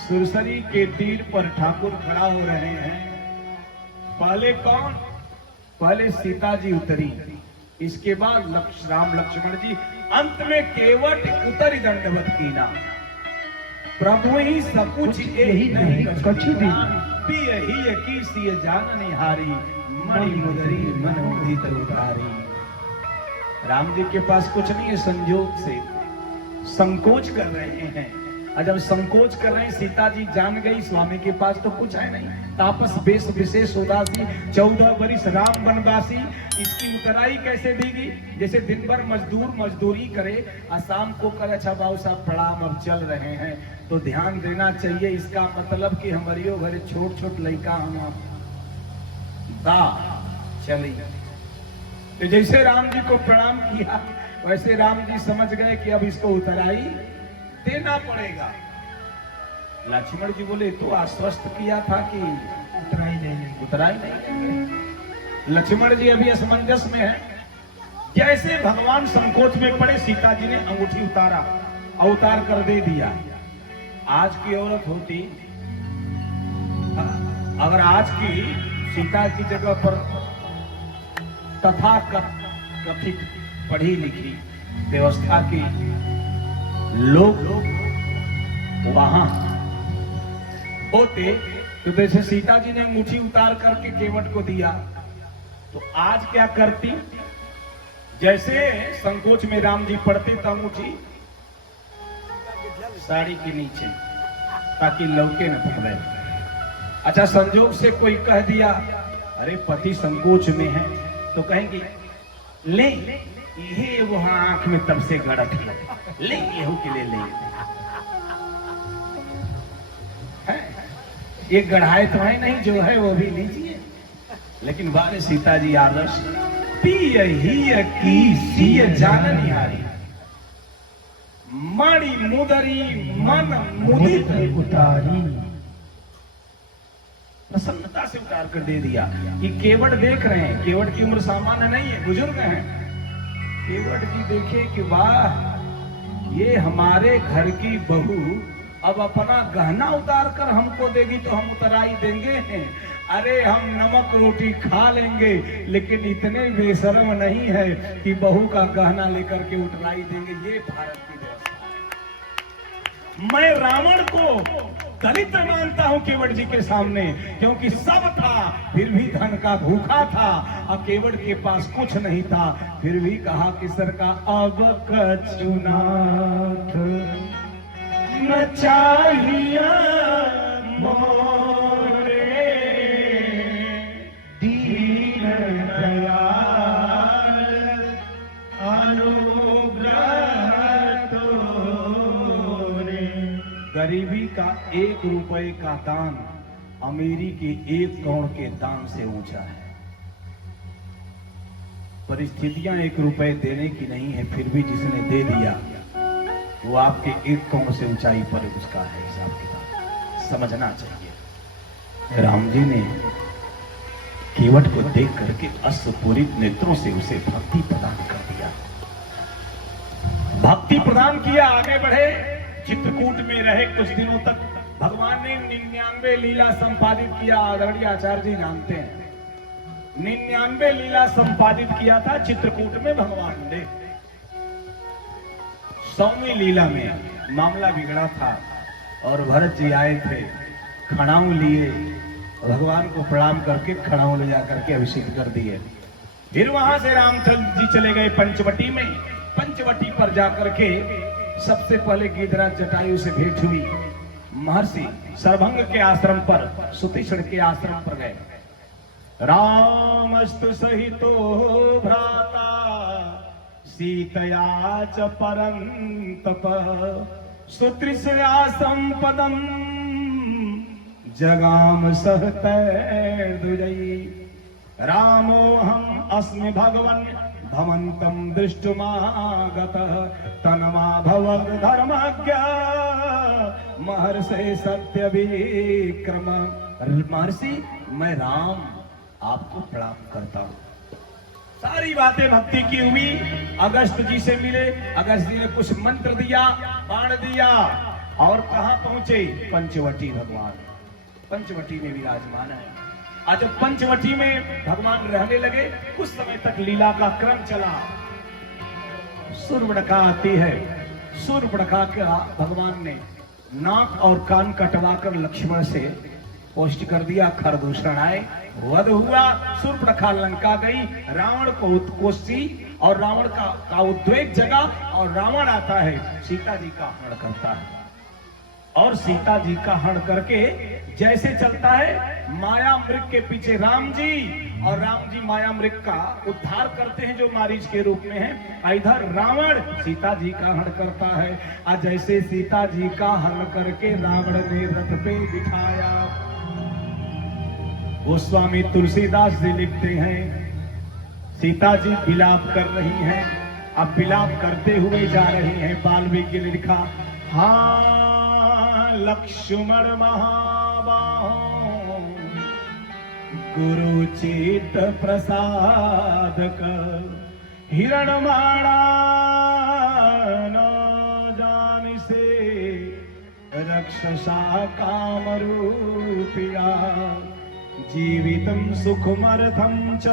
सुरसरी के तीर पर ठाकुर खड़ा हो रहे हैं। पहले कौन? पहले सीता जी उतरी, इसके बाद राम लक्ष्मण जी, अंत में केवट उतरी दंडवत कीना। प्रभु ही सब कुछ यही नहीं कछु दी, यही की सिय जान निहारी, मणि मुदरी मनोदित उतारी। राम जी के पास कुछ नहीं है, संजोग से संकोच कर रहे हैं। और जब संकोच कर रहे हैं, सीता जी जान गई स्वामी के पास तो कुछ है नहीं। तापस बेश विशेष उदासी, 14 वर्ष राम वनवासी, इसकी उतराई कैसे देगी? जैसे दिन भर मजदूर मजदूरी करे और शाम को करे अच्छा बाबू साहब प्रणाम अब चल रहे हैं, तो ध्यान देना चाहिए। इसका मतलब कि हमारियो घरे छोट छोट लड़का हम दा चली। तो जैसे राम जी को प्रणाम किया, वैसे राम जी समझ गए कि अब इसको उतराई देना पड़ेगा। लक्ष्मण जी बोले तो आश्वस्त किया था कि उतराई नहीं। लक्ष्मण जी अभी असमंजस में है। जैसे भगवान संकोच में पड़े, सीता जी ने अंगूठी उतारा, अवतार कर दे दिया। आज की औरत होती, अगर आज की सीता की जगह पर तथा कथित पढ़ी लिखी व्यवस्था की लोग वहां होते, तो जैसे सीता जी ने अंगूठी उतार करके केवट को दिया, तो आज क्या करती? जैसे संकोच में राम जी पढ़ते तो अंगूठी साड़ी के नीचे, ताकि लौके न पकड़े। अच्छा, संजोग से कोई कह दिया अरे पति संकोच में है, तो कहेंगे ले ये वहां आंख में तब से गड़क है, ले गेहूं के लिए ले। ये गढ़ाए तो है नहीं, जो है वो भी लीजिए। लेकिन बारे सीता जी आदर्श, पिय ही की सिय जान निहारी, मणि मुदरी मन मुदित उतारी। प्रसन्नता से उतार कर दे दिया। कि केवट देख रहे हैं, केवट की उम्र सामान्य नहीं है, बुजुर्ग हैं। केवट जी देखे कि वाह, ये हमारे घर की बहू अब अपना गहना उतार कर हमको देगी तो हम उतराई देंगे। अरे हम नमक रोटी खा लेंगे, लेकिन इतने बेशर्म नहीं है कि बहू का गहना लेकर के उतराई देंगे। ये भारत की व्यवस्था है। मैं रावण को दलित मानता हूं केवट जी के सामने, क्योंकि सब था फिर भी धन का भूखा था, और केवट के पास कुछ नहीं था, फिर भी कहा कि सरकार अब कछुनाथ न चाहिए मोरे दीन दयाल अनुग्रह तोरे। गरीबी का 1 रुपए का दान अमीरी के 1 करोड़ के दान से ऊंचा है। परिस्थितियां 1 रुपए देने की नहीं है, फिर भी जिसने दे दिया वो आपके 1 करोड़ से ऊंचाई पर उसका है हिसाब किताब, समझना चाहिए। राम जी ने केवट को देख करके अश्रुपूरित नेत्रों से उसे भक्ति प्रदान कर दिया। भक्ति प्रदान किया, आगे बढ़े। चित्रकूट में रहे कुछ दिनों तक। भगवान ने 99 लीला संपादित किया। आदरणीय आचार्य जी जानते हैं, 99 लीला संपादित किया था चित्रकूट में भगवान ने। 100वीं लीला में मामला बिगड़ा था और भरत जी आए थे, खड़ाऊ लिए, भगवान को प्रणाम करके खड़ाऊ ले जाकर के अभिषेक कर दिए। फिर वहां से रामचंद्र जी चले गए पंचवटी में। पंचवटी पर जाकर के सबसे पहले गिरिराज जटायु से भेंट हुई। महर्षि सरभंग के आश्रम पर, सुतीक्षण के आश्रम पर गए। रामस्तु सहितो भ्राता सीतया च परन्तप सुतृषया संपदम जगाम सहतैर्दुजयी। रामोऽहम् अस्मि भगवन् भवन्तं दृष्टुमागतः तन्मा भवद् धर्मज्ञ महर्षि सत्य विक्रम। महर्षि मैं राम आपको प्रणाम करता हूँ। सारी बातें भक्ति की हुई। अगस्त जी से मिले, अगस्त जी ने कुछ मंत्र दिया, बाण दिया, और कहां पहुंचे पंचवटी भगवान, पंचवटी में विराजमान है। आज जब पंचवटी में भगवान रहने लगे, कुछ समय तक लीला का क्रम चला। सूर्पणखा आती है, सूर्पणखा का भगवान ने नाक और कान कटवाकर लक्ष्मण से पोष्ट कर दिया। खरदूषण आए, वध हुआ। सूर्पणखा लंका गई, रावण को उत्कोसी और रावण का उद्वेग जगा, और रावण आता है, सीता जी का हरण करता है। और सीता जी का हरण करके जैसे चलता है, माया मृग के पीछे राम जी, और राम जी माया मृग का उद्धार करते हैं जो मारीच के रूप में है। इधर रावण सीता जी का हरण करता है। और जैसे सीता जी का हरण करके रावण ने रथ पे बिठाया, गोस्वामी तुलसीदास जी लिखते हैं, सीता जी विलाप कर रही हैं। अब विलाप करते हुए जा रही हैं। वाल्मीकि ने लिखा, हाँ लक्ष्मण महाबाहो गुरु चित प्रसाद कर, हिरणमाणा न जान से रक्षसा काम रूपिया, जीवितम सुखमर्थम च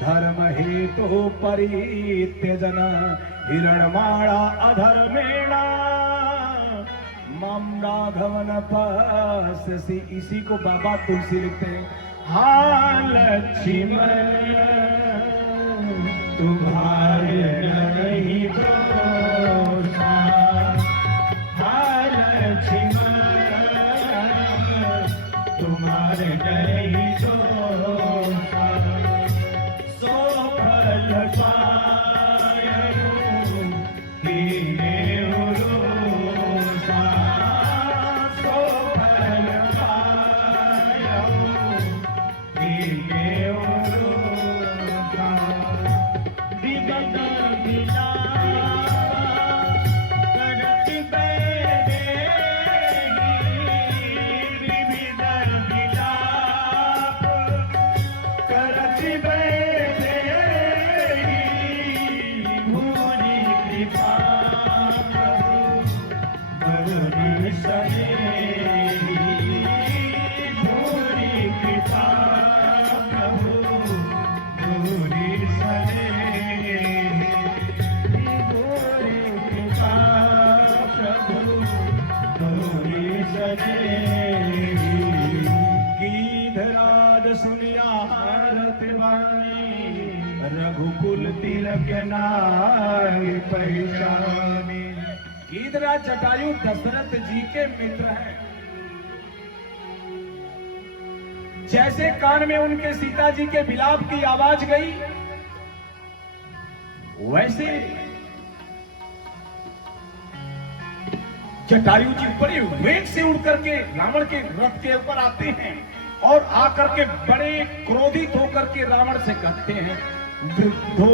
धर्म हेतु परित्यजन, हिरणमाणा अधर्मेणा मम राघवन पश्यसि। इसी को बाबा तुलसी लिखते हैं, हाँ लक्ष्मण तुम्हारे नहीं भरोसा, हाँ लक्ष्मण तुम्हारे नहीं भरोसा, सो फल पायऊं कीने भरोसा, सो फल पायऊं कीने भरोसा, दिगंत गीधराज सुनिया रतवानी, रघुकुल तिलक नारी पहचानी। गीधराज जटायु दशरथ जी के मित्र हैं। जैसे कान में उनके सीता जी के विलाप की आवाज गई, वैसे जटायु जी बड़े वेग से उड़ करके रावण के रथ के ऊपर आते हैं, और आकर के बड़े क्रोधित होकर के रावण से कहते हैं, वृद्धो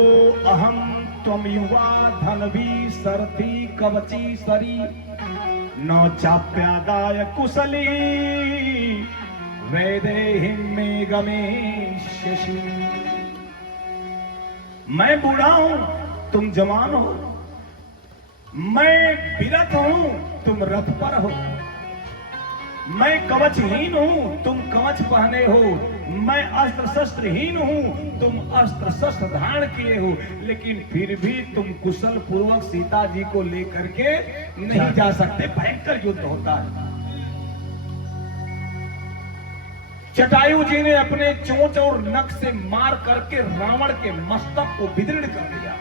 अहम त्वम युवा धनवी सरथी कवची सरी, न चाप्यादाय कुशली वैदेहिं गमेष्यसि। मैं बूढ़ा हूं, तुम जवान हो, मैं विरत हूं, तुम रथ पर हो, मैं कवचहीन हूं, तुम कवच पहने हो, मैं अस्त्र शस्त्रहीन हूं, तुम अस्त्र शस्त्र धारण किए हो, लेकिन फिर भी तुम कुशल पूर्वक सीता जी को लेकर के नहीं जा सकते। भयंकर युद्ध होता है। जटायु जी ने अपने चोंच और नख से मार करके रावण के मस्तक को विदीर्ण कर दिया।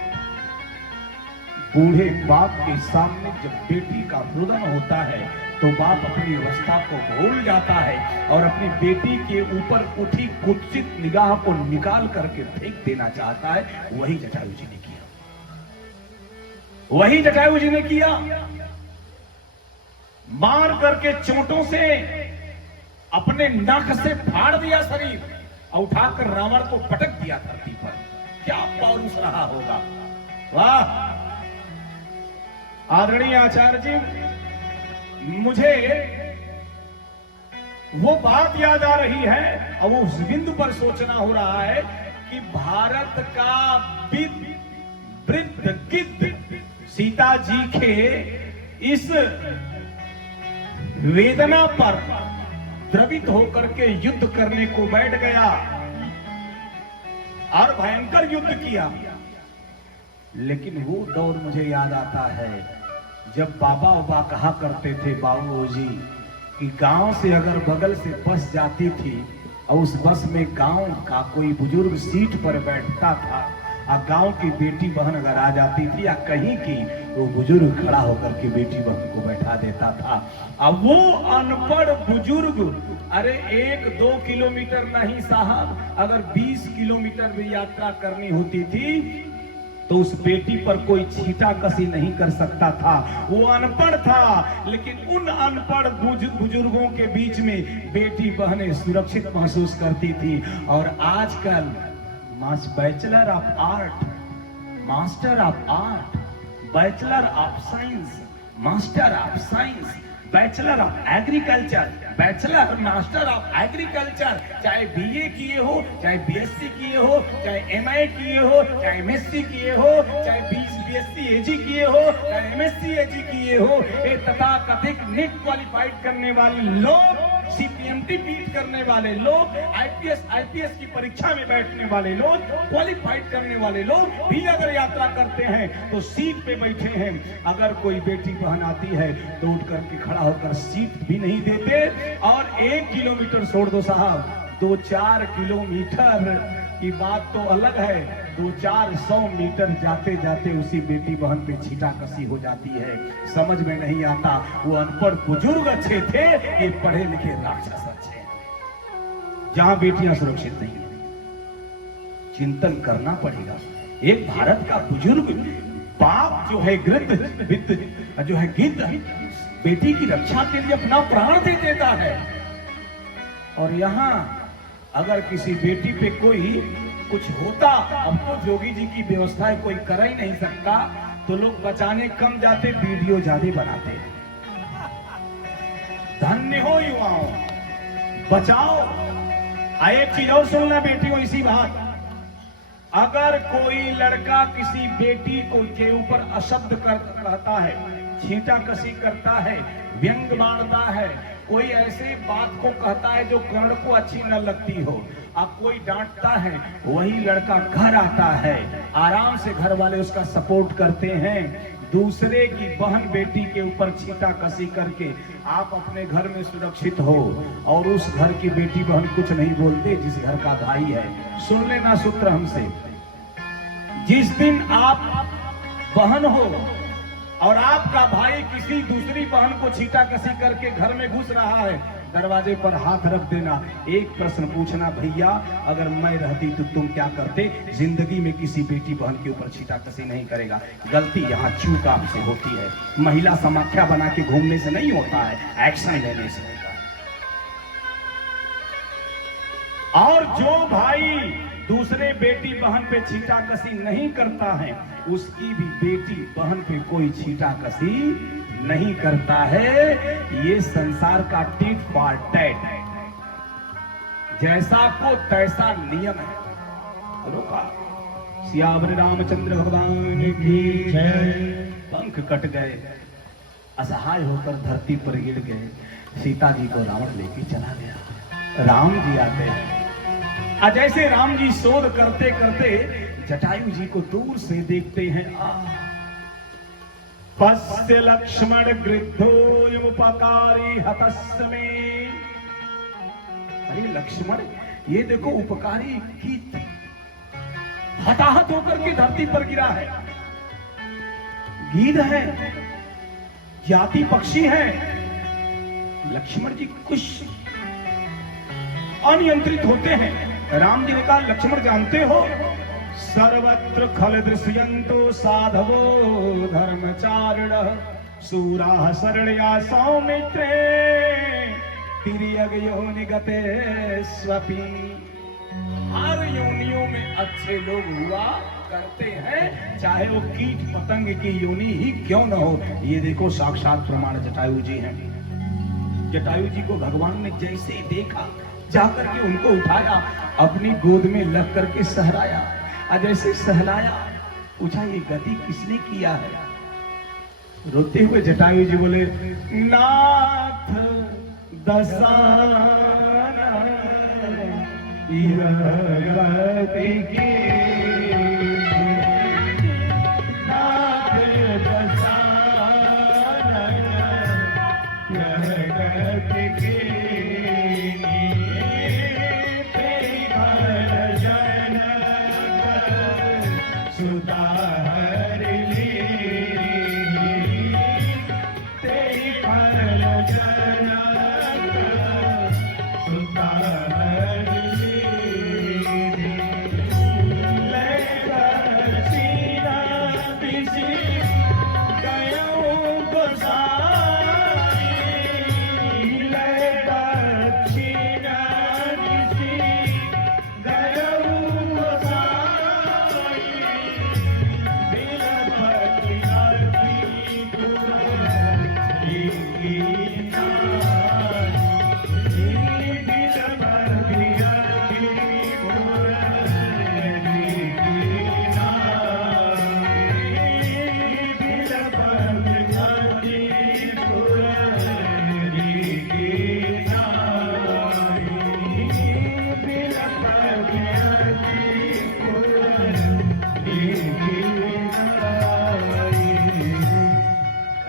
बूढ़े बाप के सामने जब बेटी का रुदन होता है तो बाप अपनी अवस्था को भूल जाता है और अपनी बेटी के ऊपर उठी कुत्सित निगाह को निकाल करके फेंक देना चाहता है। वही जटायु जी ने किया, वही जटायु जी ने किया। मार करके चोटों से अपने नख से फाड़ दिया शरीर और उठाकर रावण को पटक दिया धरती पर। क्या पौरुष रहा होगा। वाह आदरणीय आचार्य जी, मुझे वो बात याद आ रही है और वो उस बिंदु पर सोचना हो रहा है कि भारत का वृद्ध गिद्ध सीता जी के इस वेदना पर द्रवित होकर के युद्ध करने को बैठ गया और भयंकर युद्ध किया। लेकिन वो दौर मुझे याद आता है जब बाबा कहा करते थे बाबू जी कि गांव से अगर बगल से बस जाती थी और उस बस में गांव का कोई बुजुर्ग सीट पर बैठता था और गांव की बेटी बहन अगर आ जाती थी या कहीं की, वो बुजुर्ग खड़ा होकर के बेटी बहन को बैठा देता था। अब वो अनपढ़ बुजुर्ग, अरे 1-2 किलोमीटर नहीं साहब, अगर 20 किलोमीटर भी यात्रा करनी होती थी तो उस बेटी पर कोई छींटा कसी नहीं कर सकता था। वो अनपढ़ था, लेकिन उन अनपढ़ बुजुर्गों के बीच में बेटी बहनें सुरक्षित महसूस करती थी। और आजकल bachelor of art, master of art, bachelor of science, master of science, bachelor of agriculture, bachelor master of agriculture, चाहे बीए किए हो, चाहे बीएससी किए हो, चाहे एमए किए हो, चाहे एमएससी किए हो, चाहे बीएससी एजी किए हो, चाहे एमएससी एजी किए हो, ये तथाकथित नेट क्वालिफाइड करने वाले लोग, सीपीएमटी बीट करने वाले लोग, आईपीएस की परीक्षा में बैठने वाले लोग, क्वालिफाइड करने वाले लोग भी अगर यात्रा करते हैं तो सीट पे बैठे हैं। अगर कोई बेटी बहन आती है तो उठ करके खड़ा होकर सीट भी नहीं देते। और 1 किलोमीटर छोड़ दो साहब, 2-4 किलोमीटर की बात तो अलग है, 200-400 मीटर जाते जाते उसी बेटी बहन पे छींटा कसी हो जाती है। समझ में नहीं आता, वो अनपढ़ बुजुर्ग अच्छे थे, ये पढ़े लिखे राक्षस अच्छे हैं। जहां बेटियां सुरक्षित नहीं है, चिंतन करना पड़ेगा। एक भारत का बुजुर्ग बाप जो है गिद्ध जो है गिद्ध बेटी की रक्षा के लिए अपना प्राण दे देता है। और यहाँ अगर किसी बेटी पे कोई कुछ होता, अब तो जोगी जी की व्यवस्था है, कोई कर ही नहीं सकता, तो लोग बचाने कम जाते, वीडियो ज्यादा बनाते। धन्य हो युवाओं, बचाओ। एक चीज और सुनना बेटियों, इसी बात, अगर कोई लड़का किसी बेटी को के ऊपर अशब्द कहता है, छींटा कसी करता है, व्यंग बांटता है, कोई ऐसे बात को कहता है जो कर्ण को अच्छी न लगती हो, अब कोई डांटता है, वही लड़का घर आता है, आराम से घर वाले उसका सपोर्ट करते हैं। दूसरे की बहन बेटी के ऊपर छींटा कसी करके आप अपने घर में सुरक्षित हो और उस घर की बेटी बहन कुछ नहीं बोलते जिस घर का भाई है। सुन लेना सूत्र हमसे, जिस दिन आप बहन हो और आपका भाई किसी दूसरी बहन को छींटा कसी करके घर में घुस रहा है, दरवाजे पर हाथ रख देना, एक प्रश्न पूछना, भैया अगर मैं रहती तो तुम क्या करते? जिंदगी में किसी बेटी बहन के ऊपर छींटा कसी नहीं करेगा। गलती यहाँ चूक आपसे होती है, महिला समाख्या बना के घूमने से नहीं होता है, एक्शन लेने से होता है। और जो भाई दूसरे बेटी बहन पे छींटा कसी नहीं करता है, उसकी भी बेटी बहन पे कोई छींटा कसी नहीं करता है। ये संसार का टिट फॉर टैट है, जैसा को तैसा नियम है। सियावर रामचंद्र भगवान की जय। पंख कट गए, असहाय होकर धरती पर गिर गए, सीता जी को रावण लेके चला गया। राम जी आते हैं, जैसे राम जी शोध करते करते जटायु जी को दूर से देखते हैं। पश्य लक्ष्मण गृद्धोयमुपकारी हतस्मे। अरे लक्ष्मण, ये देखो उपकारी कीट हताहत होकर के धरती पर गिरा है। गीध है, जाति पक्षी है। लक्ष्मण जी कुछ अनियंत्रित होते हैं। राम जी ने कहा, लक्ष्मण जानते हो, सर्वत्र खल दृश्यन्तो साधवो धर्मचारिण सूरा शरण्या सौमित्रे तिर्यग योनि गते स्वपि। हर योनियों में अच्छे लोग हुआ करते हैं, चाहे वो कीट पतंग की योनि ही क्यों न हो। ये देखो साक्षात प्रमाण जटायु जी हैं। जटायु जी को भगवान ने जैसे देखा, जाकर के उनको उठाया, अपनी गोद में लग करके सहलाया। जैसे सहलाया, पूछा ये गति किसने किया है? रोते हुए जटायु जी बोले, नाथ दसानन जगत की नाथ दसानन जगत की तेरी भर जनक सुता हर ली तेरी भर जनक सुता हर ली लेकर सीना बिसी गयों गोसाई लेकर सीना बिसी गयों गोसाई बिन भक्ति आरती तुरंत की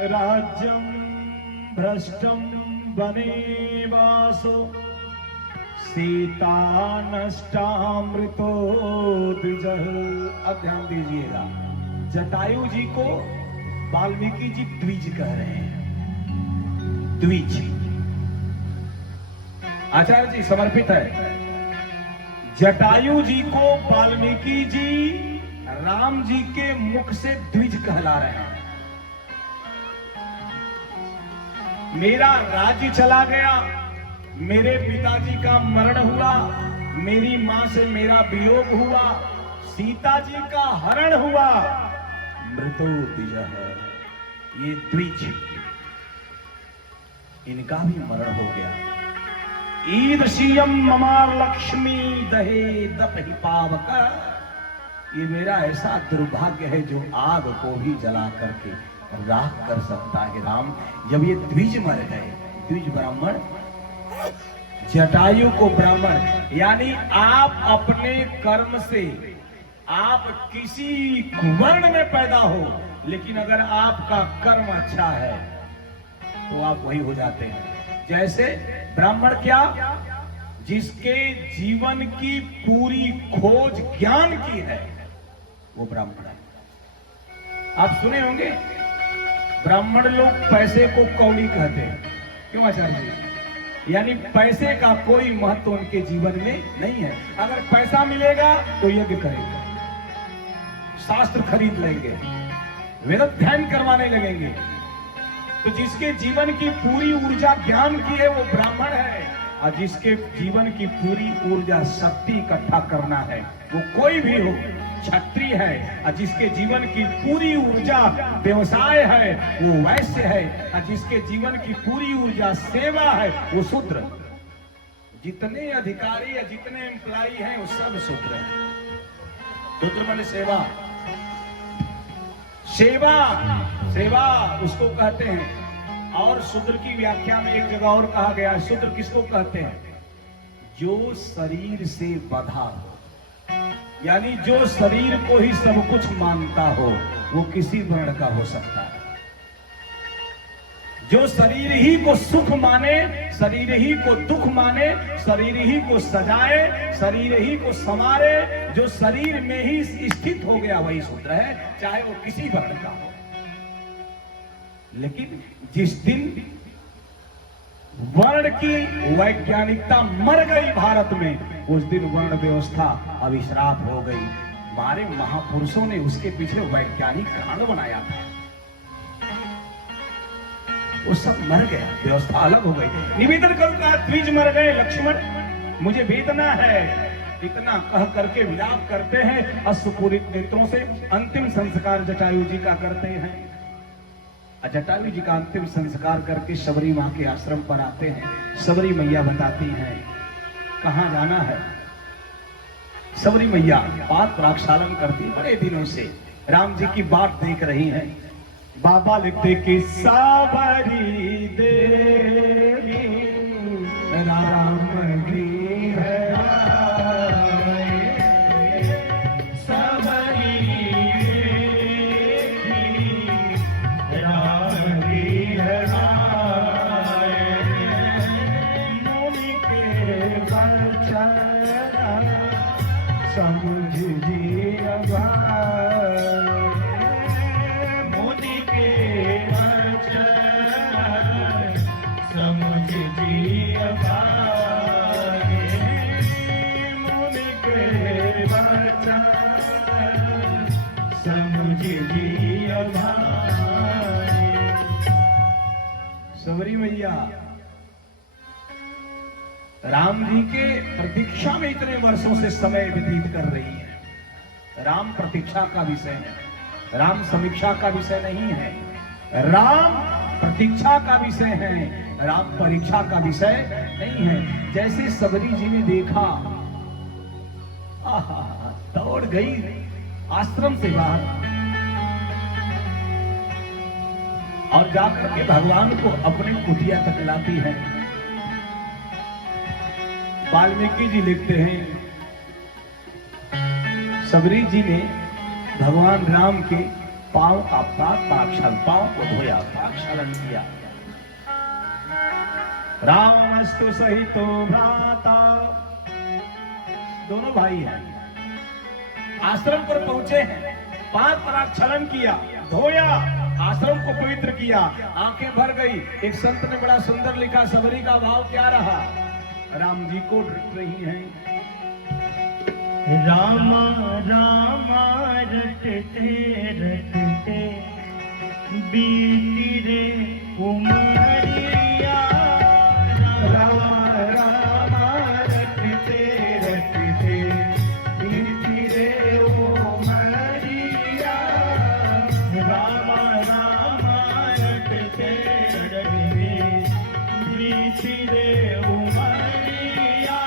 राज्यं भ्रष्टं वने वासो सीता नष्टामृतो द्विजः। अब ध्यान दीजिएगा, जटायु जी को वाल्मीकि जी द्विज कह रहे हैं। द्विज आचार्य जी समर्पित है। जटायु जी को वाल्मीकि जी राम जी के मुख से द्विज कहला रहे हैं। मेरा राज्य चला गया, मेरे पिताजी का मरण हुआ, मेरी मां से मेरा वियोग हुआ, सीता जी का हरण हुआ, मृतो द्विजः, ये द्विज इनका भी मरण हो गया। ईदृशीयम ममार लक्ष्मी दहे दपहि पावक, ये मेरा ऐसा दुर्भाग्य है जो आग को भी जला करके राख कर सकता है। राम, जब ये द्विज मर गए, द्विज ब्राह्मण, जटायु को ब्राह्मण, यानी आप अपने कर्म से आप किसी वर्ण में पैदा हो, लेकिन अगर आपका कर्म अच्छा है तो आप वही हो जाते हैं। जैसे ब्राह्मण क्या, जिसके जीवन की पूरी खोज ज्ञान की है, वो ब्राह्मण है। आप सुने होंगे ब्राह्मण लोग पैसे को कौड़ी कहते हैं। क्यों आचार्य जी? यानी पैसे का कोई महत्व उनके जीवन में नहीं है। अगर पैसा मिलेगा तो यज्ञ करेंगे, शास्त्र खरीद लेंगे, वेद ध्यान करवाने लगेंगे। तो जिसके जीवन की पूरी ऊर्जा ज्ञान की है वो ब्राह्मण है, और जिसके जीवन की पूरी ऊर्जा शक्ति इकट्ठा करना है वो कोई भी हो, क्षत्रिय है। और जिसके जीवन की पूरी ऊर्जा व्यवसाय है वो वैश्य है, और जिसके जीवन की पूरी ऊर्जा सेवा है वो शूद्र। जितने अधिकारी या जितने एम्प्लॉई हैं वो सब शूद्र हैं। शूद्र माने सेवा, सेवा सेवा उसको कहते हैं। और शूद्र की व्याख्या में एक जगह और कहा गया, शूद्र किसको कहते हैं? जो शरीर से बंधा हो, यानी जो शरीर को ही सब कुछ मानता हो, वो किसी वर्ण का हो सकता है। जो शरीर ही को सुख माने, शरीर ही को दुख माने, शरीर ही को सजाए, शरीर ही को संवारे, जो शरीर में ही स्थित हो गया वही शूद्र है, चाहे वो किसी वर्ण का हो। लेकिन जिस दिन वर्ण की वैज्ञानिकता मर गई भारत में, उस दिन वर्ण व्यवस्था अभिश्राप हो गई। हमारे महापुरुषों ने उसके पीछे वैज्ञानिक कांड बनाया था, वो सब मर गया, व्यवस्था अलग हो गई। निवेदन करूंगा, द्विज मर गए लक्ष्मण, मुझे वेदना है, इतना कह करके विलाप करते हैं। अश्रुपूरित नेत्रों से अंतिम संस्कार जटायु जी का करते हैं। जटायु जी का अंतिम संस्कार करके शबरी मां के आश्रम पर आते हैं। शबरी मैया बताती हैं कहां जाना है। शबरी मैया बात प्रक्षालन करती, बड़े दिनों से राम जी की बात देख रही हैं। बाबा लिखते कि साबरी देवी जी अभागे, मुनि के वचन समझ जी अभागे। सबरी मैया राम जी के प्रतीक्षा में इतने वर्षों से समय व्यतीत कर रही है। राम प्रतीक्षा का विषय है, राम समीक्षा का विषय नहीं है, राम प्रतीक्षा का विषय है, राम परीक्षा का विषय नहीं है। जैसे सबरी जी ने देखा, दौड़ गई आश्रम से बाहर और जाकर के भगवान को अपने कुटिया तक लाती है। वाल्मीकि जी लिखते हैं, सबरी जी ने भगवान राम के पांव का पांव को धोया, पाक्षालन किया। रामस्तु सहितो भ्राता, दोनों भाई हैं, आश्रम पर पहुंचे हैं, पांव पराक्षालन किया, धोया, आश्रम को पवित्र किया, आंखें भर गई। एक संत ने बड़ा सुंदर लिखा, सबरी का भाव क्या रहा? राम जी को रट रही हैं, रामा रामा रटते रटते बीती रे उमरिया, रामा रामा रटते रटते बीती रे उमरिया, रामा रामा रटते रटते बीती रे उमरिया,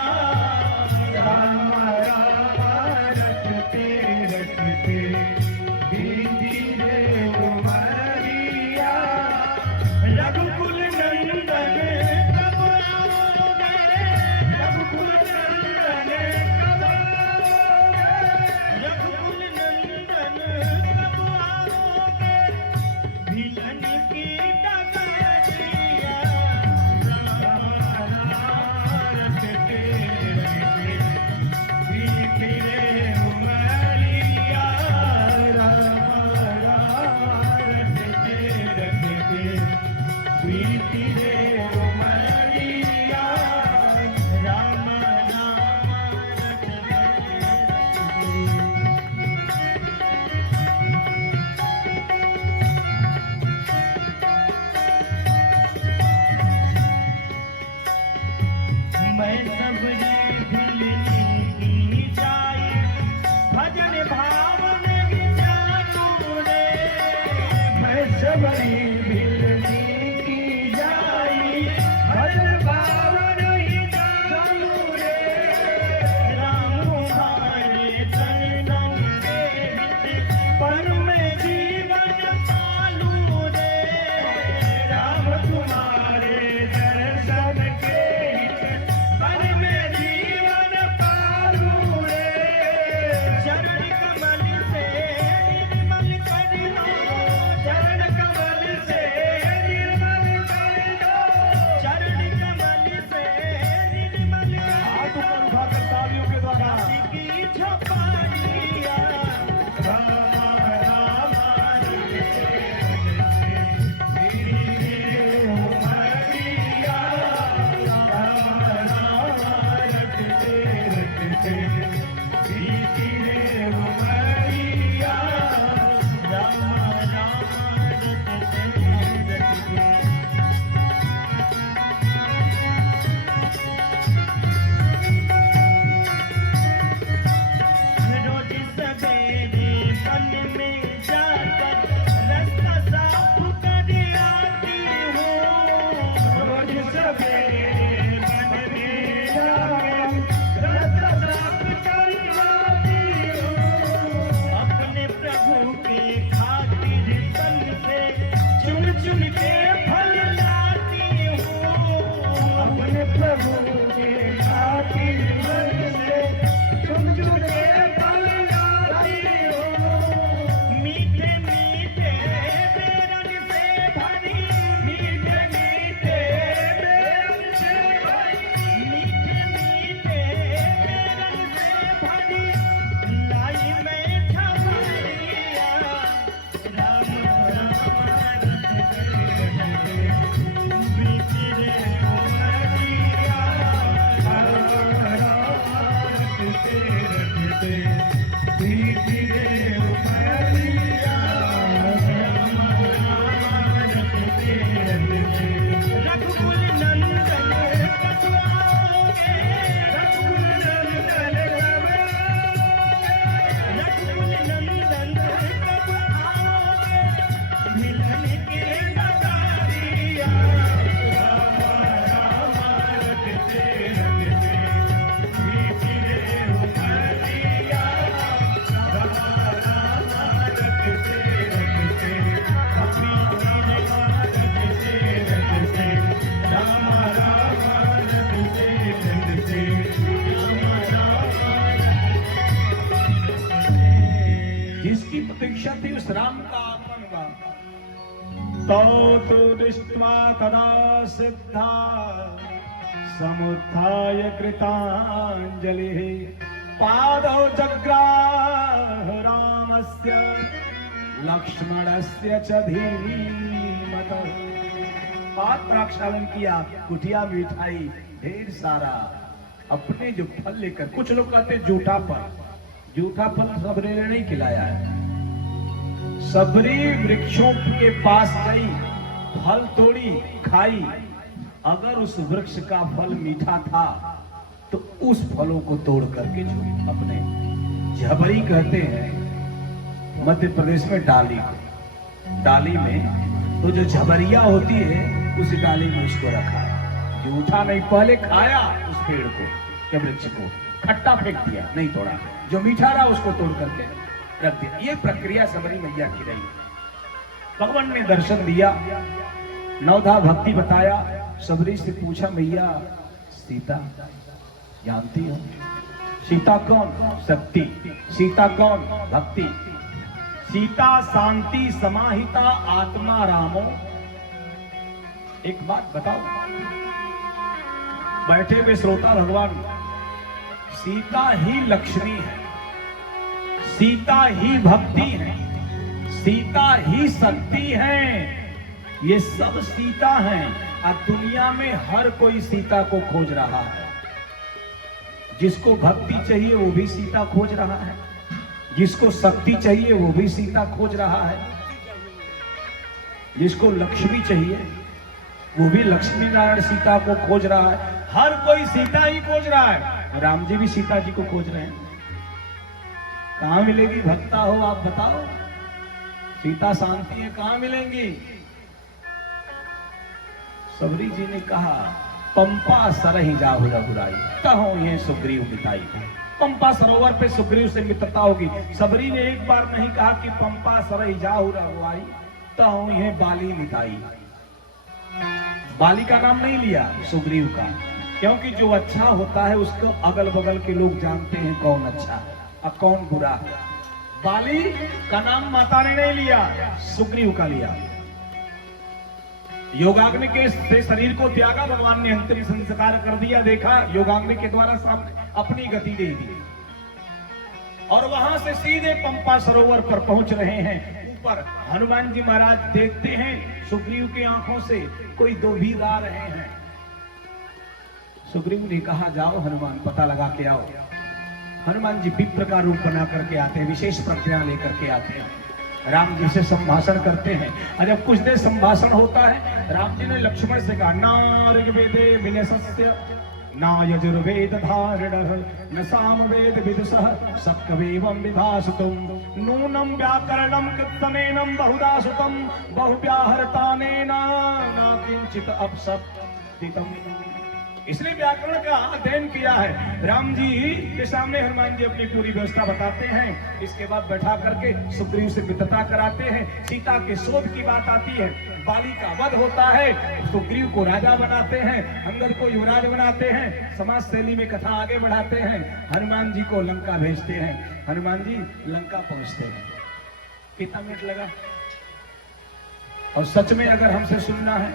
रामा रामा रटते रटते बीती रे उमरिया, रघुकुल राम का आगमन हुआ। तौ तु दृष्ट्वा तदा सिद्धा समुत्थाय कृताञ्जलिः पादौ जग्राह रामस्य लक्ष्मणस्य च धीमतः। पाद प्रक्षालन किया, कुटिया मिठाई ढेर सारा, अपने जो फल लेकर, कुछ लोग कहते जूठा फल सबरी ने नहीं खिलाया है। सबरी वृक्षों के पास गई, फल तोड़ी, खाई। अगर उस वृक्ष का फल मीठा था तो उस फलों को तोड़ करके जो अपने झबरी कहते हैं मध्य प्रदेश में डाली में तो जो झबरिया होती है उस डाली में उसको रखा, जूठा नहीं, पहले खाया उस पेड़ को या वृक्ष को, खट्टा फेंक दिया, नहीं तोड़ा, जो मीठा रहा उसको तोड़ करके रख दिया। ये प्रक्रिया सबरी मैया की रही। भगवान ने दर्शन दिया, नवधा भक्ति बताया। सबरी से पूछा, मैया सीता जानती हो? सीता कौन? शक्ति। सीता कौन? भक्ति। सीता शांति समाहिता आत्मा रामो। एक बात बताओ, बैठे हुए श्रोता भगवान, सीता ही लक्ष्मी है, सीता ही भक्ति है, सीता ही शक्ति है, ये सब सीता हैं। और दुनिया में हर कोई सीता को खोज रहा है। जिसको भक्ति चाहिए वो भी सीता खोज रहा है, जिसको शक्ति चाहिए वो भी सीता खोज रहा है, जिसको लक्ष्मी चाहिए वो भी लक्ष्मी नारायण सीता को खोज रहा है। हर कोई सीता ही खोज रहा है। राम जी भी सीता जी को खोज रहे हैं। कहां मिलेगी भक्ता हो आप बताओ? सीता शांति है, कहां मिलेंगी? सबरी जी ने कहा, पंपा सरहि जाहु रघुराई, कहो ये सुग्रीव मिताई। पंपा सरोवर पे सुग्रीव से मित्रता होगी। सबरी ने एक बार नहीं कहा कि पंपा सरहि जाहु रघुराई, कहो ये बाली मिताई। बाली का नाम नहीं लिया, सुग्रीव का, क्योंकि जो अच्छा होता है उसको अगल बगल के लोग जानते हैं कौन अच्छा और कौन बुरा। बाली का नाम माता ने नहीं लिया, सुग्रीव का लिया। योगाग्नि के से शरीर को त्यागा, भगवान ने अंतिम संस्कार कर दिया। देखा योगाग्नि के द्वारा सामने अपनी गति दे दी और वहां से सीधे पंपा सरोवर पर पहुंच रहे हैं। ऊपर हनुमान जी महाराज देखते हैं सुग्रीव की आंखों से कोई दो वीर आ रहे हैं। सुग्रीव ने कहा, जाओ हनुमान पता लगा के आओ। हनुमान जी विप्र का रूप बना करके आते हैं, विशेष प्रज्ञा लेकर के आते हैं। राम जी से संभाषण करते हैं और जब कुछ देर संभाषण होता है, राम जी ने लक्ष्मण से कहा, न ऋग्वेदे विनयस्य न यजुर्वेद धारणः न सामवेद विदुषः सक्कवेवं विभाषितुं नूनं व्याकरणं कृत्तमेनं बहुधा श्रुतं बहुव्याहरतानेन न किंचित् अपसप्तितम्। इसलिए व्याकरण का अध्ययन किया है। राम जी के सामने हनुमान जी अपनी पूरी व्यवस्था बताते हैं। इसके बाद बैठा करके सुग्रीव से मित्रता कराते हैं। सीता के शोध की बात आती है, बाली का वध होता है, सुग्रीव को राजा बनाते हैं, अंगद को युवराज बनाते हैं। समाज शैली में कथा आगे बढ़ाते हैं। हनुमान जी को लंका भेजते हैं। हनुमान जी लंका पहुंचते हैं। कितना मिनट लगा? और सच में अगर हमसे सुनना है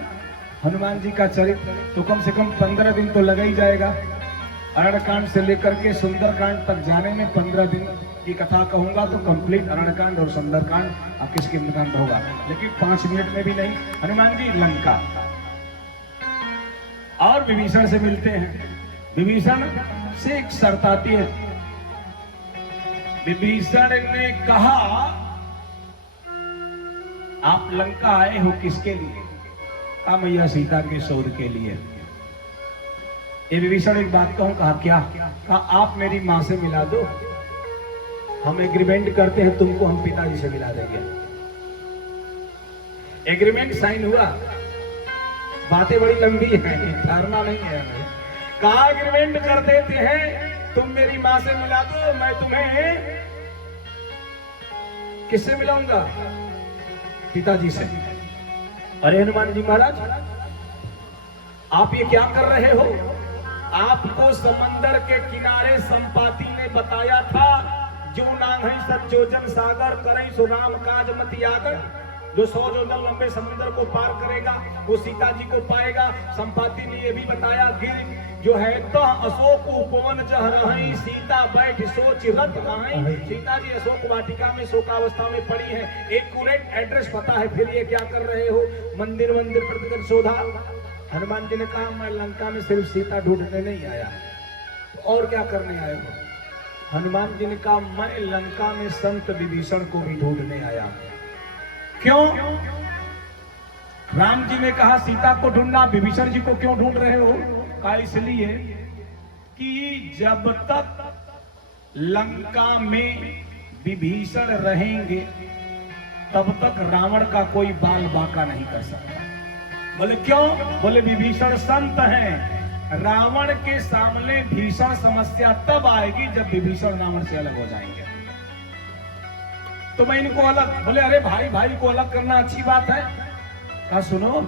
हनुमान जी का चरित्र तो कम से कम 15 दिन तो लगा ही जाएगा। अरण्यकांड से लेकर के सुंदरकांड तक जाने में 15 दिन की कथा कहूंगा तो कंप्लीट अरण्यकांड और सुंदरकांड और किष्किंधाकांड होगा, लेकिन 5 मिनट में भी नहीं। हनुमान जी लंका और विभीषण से मिलते हैं। विभीषण से एक शर्त आती है। विभीषण ने कहा, आप लंका आए हो किसके लिए? कहा, मैया सीता के शोध के लिए। ये विभीषण एक बात कहूं, कहा क्या? कहा, आप मेरी मां से मिला दो, हम एग्रीमेंट करते हैं, तुमको हम पिताजी से मिला देंगे। एग्रीमेंट साइन हुआ। बातें बड़ी लंबी हैं, धारणा नहीं है हमें। कहा एग्रीमेंट कर देते हैं, तुम मेरी मां से मिला दो, मैं तुम्हें किससे मिलाऊंगा? पिताजी से। अरे हनुमान जी महाराज, आप ये क्या कर रहे हो? आपको समंदर के किनारे संपाति ने बताया था जो नांगई सज्जोजन सागर करई सो राम काज मति आगर। जो 100 योजन लंबे समुद्र को पार करेगा वो सीता जी को पाएगा। संपाति ने ये भी बताया गिर जो है तो अशोक उपवन जह रही सीता बैठ सोच रथ कहाई। सीता जी अशोक वाटिका में शोकावस्था में पड़ी है। एक करेक्ट एड्रेस पता है, फिर ये क्या कर रहे हो? मंदिर मंदिर प्रतिदिन शोधा। हनुमान जी ने कहा मैं लंका में सिर्फ सीता ढूंढने नहीं आया, तो और क्या करने आए हो? हनुमान जी ने कहा मैं लंका में संत विभीषण को भी ढूंढने आया। क्यों? राम जी ने कहा सीता को ढूंढना, विभीषण जी को क्यों ढूंढ रहे हो? कहा इसलिए कि जब तक लंका में विभीषण रहेंगे तब तक रावण का कोई बाल बाका नहीं कर सकता। बोले क्यों? बोले विभीषण संत हैं, रावण के सामने भीषण समस्या तब आएगी जब विभीषण रावण से अलग हो जाएंगे। तो मैं इनको अलग, बोले अरे भाई भाई को अलग करना अच्छी बात है। कहा सुनो,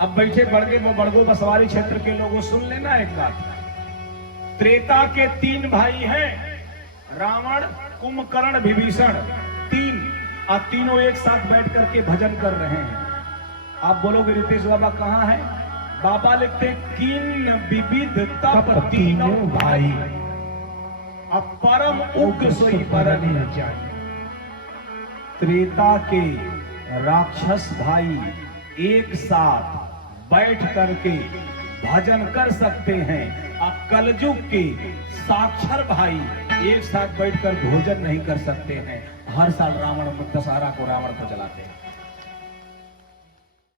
अब बैठे बड़गो बसवारी क्षेत्र के लोगों सुन लेना एक बात। त्रेता के 3 भाई हैं, रावण कुंभकर्ण विभीषण, 3 और तीनों एक साथ बैठ करके भजन कर रहे हैं। आप बोलोगे रितेश बाबा कहां है? बाबा लिखते किन विविध तप तीनों भाई, अब परम उग्र सोई बरन जाए। त्रेता के राक्षस भाई एक साथ बैठ करके भजन कर सकते हैं, अब कलयुग के साक्षर भाई एक साथ बैठकर भोजन नहीं कर सकते हैं। हर साल रावण दशहरा को रावण को जलाते हैं।